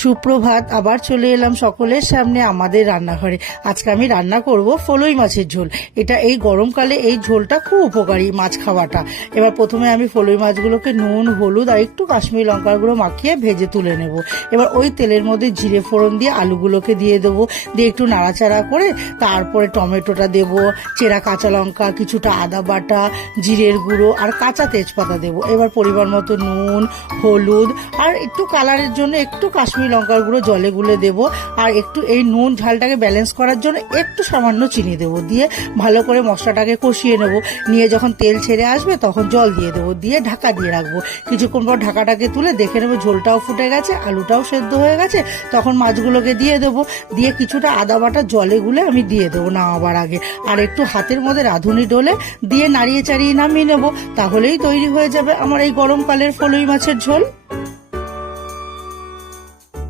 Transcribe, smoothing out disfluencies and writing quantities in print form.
সুপ্রভাত, আবার চলে এলাম সকলের সামনে আমাদের রান্নাঘরে। আজকে আমি রান্না করব ফলই মাছের ঝোল। এটা এই গরমকালে এই ঝোলটা খুব উপকারী মাছ খাওয়াটা। এবার প্রথমে আমি ফলই মাছগুলোকে নুন, হলুদ আর একটু কাশ্মীরি লঙ্কার গুঁড়ো মাখিয়ে ভেজে তুলে নেব। এবার ওই তেলের মধ্যে জিরে ফোড়ন দিয়ে আলুগুলোকে দিয়ে দেবো, দিয়ে একটু নাড়াচাড়া করে তারপরে টমেটোটা দেব, চেরা কাঁচা লঙ্কা, কিছুটা আদা বাটা, জিরের গুঁড়ো আর কাঁচা তেজপাতা দেব। এবার পরিমাণ মতো নুন, হলুদ আর একটু কালারের জন্য একটু কাশ্মীরি লঙ্কার গুঁড়ো জলে গুলে দেবো, আর একটু এই নুন ঝালটাকে ব্যালেন্স করার জন্য একটু সামান্য চিনি দেবো। দিয়ে ভালো করে মশলাটাকে কষিয়ে নেব। নিয়ে যখন তেল ছেড়ে আসবে তখন জল দিয়ে দেবো, দিয়ে ঢাকা দিয়ে রাখবো। কিছুক্ষণ পর ঢাকাটাকে তুলে দেখে নেবো ঝোলটাও ফুটে গেছে, আলুটাও সেদ্ধ হয়ে গেছে। তখন মাছগুলোকে দিয়ে দেবো, দিয়ে কিছুটা আদা বাটা জলে গুলে আমি দিয়ে দেবো নামাবার আগে। আর একটু হাতের মধ্যে রাঁধুনি ডলে দিয়ে নাড়িয়ে চাড়িয়ে নামিয়ে নেবো। তাহলেই তৈরি হয়ে যাবে আমার এই গরমকালের ফলই মাছের ঝোল।